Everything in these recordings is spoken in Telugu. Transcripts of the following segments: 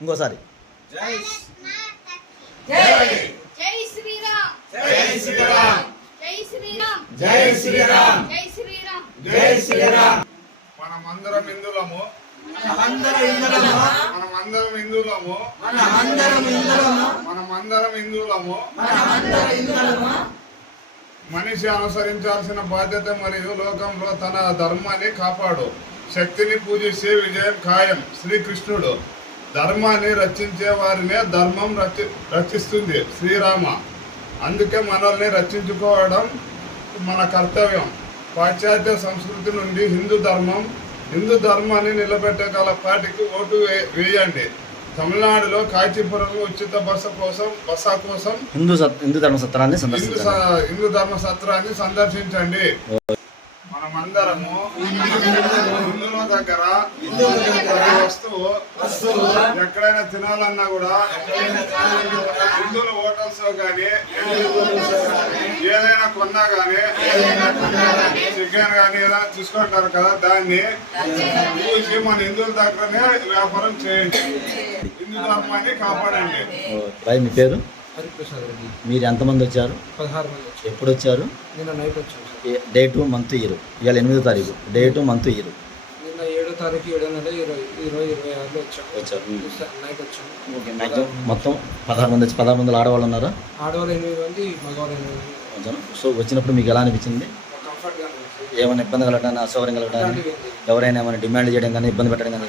ఇంకోసారి మనమందరం హిందువులము, మనిషి అనుసరించాల్సిన బాధ్యత మరియు లోకంలో తన ధర్మాన్ని కాపాడు. శక్తిని పూజిస్తే విజయం ఖాయం. శ్రీకృష్ణుడు ధర్మాన్ని రక్షించే వారినే ధర్మం రక్షిస్తుంది. శ్రీరామ. అందుకే మనల్ని రక్షించుకోవడం మన కర్తవ్యం. పాశ్చాత్య సంస్కృతి నుండి హిందూ ధర్మాన్ని నిలబెట్టగల పార్టీకి ఓటు వేయండి. తమిళనాడులో కాంచీపురం ఉచిత బస కోసం హిందూ ధర్మ సత్రాన్ని సందర్శించండి. మనమందరము హిందువుల దగ్గర వస్తువు ఎక్కడైనా తినాలన్నా కూడా హిందువుల హోటల్స్ కానీ ఏదైనా కొన్నా కానీ చికెన్ కానీ ఏదైనా తీసుకుంటారు కదా, దాన్ని చూసి మన హిందువుల దగ్గరనే వ్యాపారం చేయండి. హిందూ ధర్మాన్ని కాపాడండి. మీ పేరు? మీరు ఎంతమంది వచ్చారు? 16 మంది. ఎప్పుడు వచ్చారు? నిన్న నైట్ వచ్చాము. Date month year. ఇవాళ 8వ తారీఖు. Date month year. నిన్న 7వ తారీఖు 7వ నెల 2026లో వచ్చారు. నైట్ వచ్చాము. ఓకే. మ్యాక్సిమం మొత్తం 16 మంది వచ్చి 16 మంది ఆడవాళ్ళు ఉన్నారా? ఆడవాళ్ళు 8 మంది, మగవాళ్ళు 8 మంది. సో వచ్చినప్పుడు మీకు ఎలా అనిపించింది? కంఫర్ట్గా ఏమైనా ఇబ్బంది కలగడానికి, అసౌకర్యం కలగడానికి, ఎవరైనా ఏమైనా డిమాండ్ చేయడం కానీ, ఇబ్బంది పెట్టడం కానీ?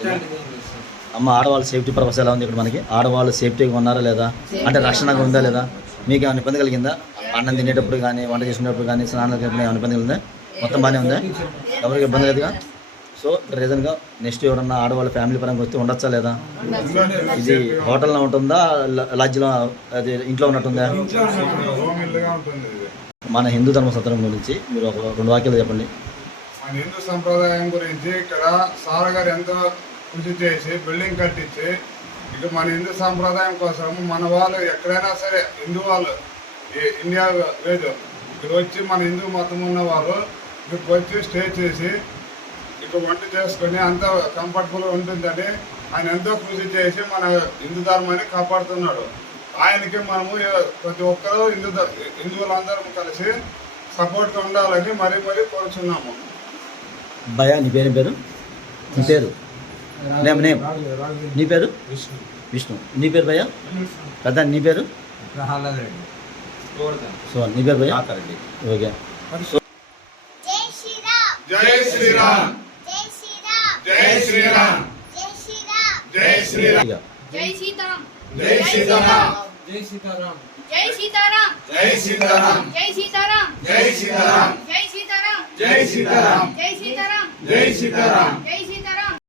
అమ్మ, ఆడవాళ్ళ సేఫ్టీ పర్పస్ ఎలా ఉంది ఇక్కడ మనకి? ఆడవాళ్ళు సేఫ్టీగా ఉన్నారా లేదా, అంటే రక్షణగా ఉందా లేదా? మీకు ఏమైనా ఇబ్బంది కలిగిందా? అన్నం తినేటప్పుడు కానీ, వంట చేసుకునేటప్పుడు కానీ, స్నానాలు ఏమైనా ఇబ్బంది కలిగిందా? మొత్తం బాగానే ఉందా? ఎవరికి ఇబ్బంది లేదుగా? సో రీజన్గా నెక్స్ట్ ఎవరన్నా ఆడవాళ్ళ ఫ్యామిలీ పరంగా వస్తే ఉండొచ్చా లేదా? ఇది హోటల్లో ఉంటుందా, లాడ్జ్లో, అది ఇంట్లో ఉన్నట్టుందా? మన హిందూ ధర్మ సత్రం గురించి మీరు ఒక 2 వాక్యాలు చెప్పండి. మన హిందూ సంప్రదాయం గురించి ఇక్కడ సార్ గారు ఎంతో కృషి చేసి బిల్డింగ్ కట్టించి ఇక మన హిందూ సంప్రదాయం కోసం మన వాళ్ళు ఎక్కడైనా సరే హిందూ వాళ్ళు ఇండియా లేదు ఇక్కడ వచ్చి మన హిందూ మతం ఉన్న వాళ్ళు ఇక్కడికి వచ్చి స్టే చేసి ఇక్కడ వంట చేసుకొని అంత కంఫర్టబుల్గా ఉంటుందని ఆయన ఎంతో కృషి చేసి మన హిందూ ధర్మాన్ని కాపాడుతున్నాడు. ఆయనకి మనము ప్రతి ఒక్కరూ హిందువులందరం కలిసి సపోర్ట్గా ఉండాలని మరీ కోరుచున్నాము. భయా, నీ పేరు? నీ పేరు? నీ పేరు? విష్ణు. నీ పేరు భయ్యా? పెద్ద నీ పేరు? సో నీ పేరు భయ్యా? ఓకే. జై శ్రీరామ్. జై శ్రీరామ్. జై శ్రీరామ్. జై సీతారాం. జై సీతారాం. జై సీతారాం. జై సీతారాం. జై సీతారాం. జై సీతారాం. జై సీతారాం. జై సీతారాం. జై సీతారాం. జై సీతారాం. జై సీతారాం. జై